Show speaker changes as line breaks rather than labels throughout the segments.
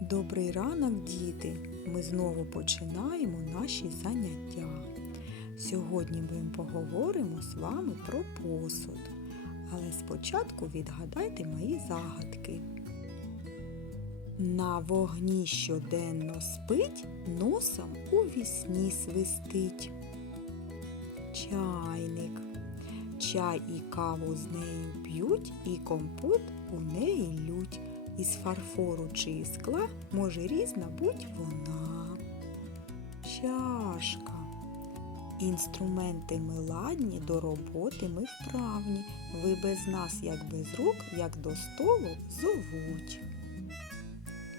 Добрий ранок, діти! Ми знову починаємо наші заняття. Сьогодні ми поговоримо з вами про посуд. Але спочатку відгадайте мої загадки. На вогні щоденно спить, носом у вісні свистить. Чайник. Чай і каву з нею п'ють, і компот у неї лють. Із фарфору чи із скла може різна будь вона. Чашка. Інструменти ми ладні, до роботи ми вправні. Ви без нас, як без рук, як до столу зовуть.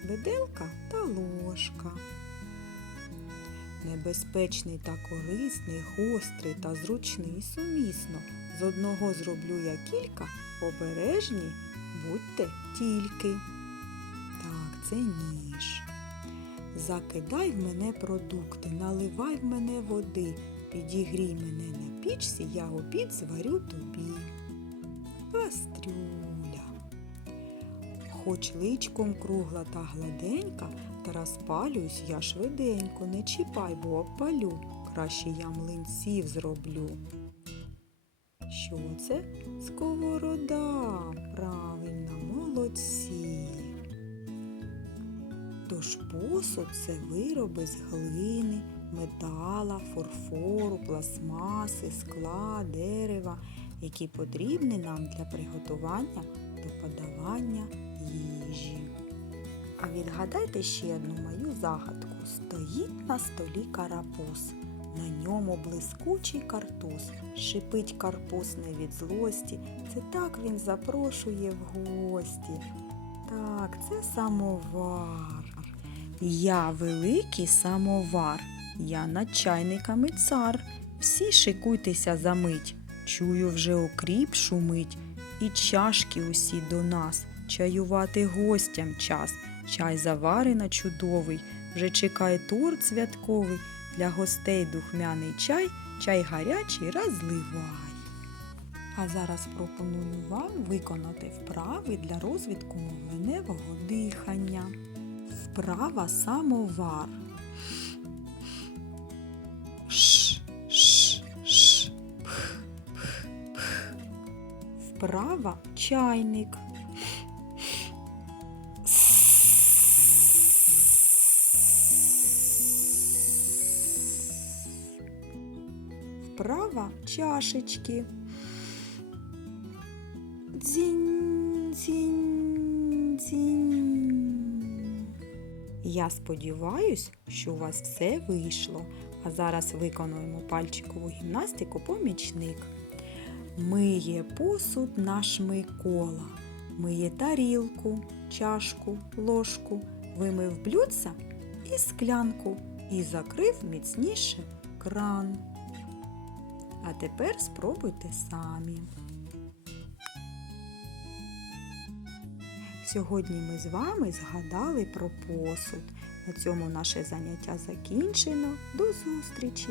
Виделка та ложка. Небезпечний та корисний, гострий та зручний сумісно. З одного зроблю я кілька, обережні будьте тільки. Це ніж. Закидай в мене продукти, наливай в мене води, підігрій мене на пічці, я обід зварю тобі. Кастрюля. Хоч личком кругла та гладенька, та розпалююсь я швиденько, не чіпай, бо обпалю, краще я млинців зроблю. Що це? Сковорода. Правильно, молодці. Тож посуд це вироби з глини, метала, фарфору, пластмаси, скла, дерева, які потрібні нам для приготування до подавання їжі. А відгадайте ще одну мою загадку. Стоїть на столі карапуз. На ньому блискучий картуз, шипить карпуз не від злості. Це так він запрошує в гості. Так, це самовар. Я великий самовар, я над чайниками цар. Всі шикуйтеся за мить. Чую, вже окріп шумить, і чашки усі до нас. Чаювати гостям час. Чай заварено чудовий, вже чекає торт святковий. Для гостей духмяний чай, чай гарячий розливай. А зараз пропоную вам виконати вправи для розвитку мовленевого дихання. Вправа самовар. Ш, ш, пх, пх. Вправа чайник. Вправа чашечки. Дзінь, дзінь, дзінь. Я сподіваюсь, що у вас все вийшло. А зараз виконуємо пальчикову гімнастику помічник. Миє посуд наш Микола, миє тарілку, чашку, ложку, вимив блюдца і склянку і закрив міцніше кран. А тепер спробуйте самі. Сьогодні ми з вами згадали про посуд. На цьому наше заняття закінчено. До зустрічі!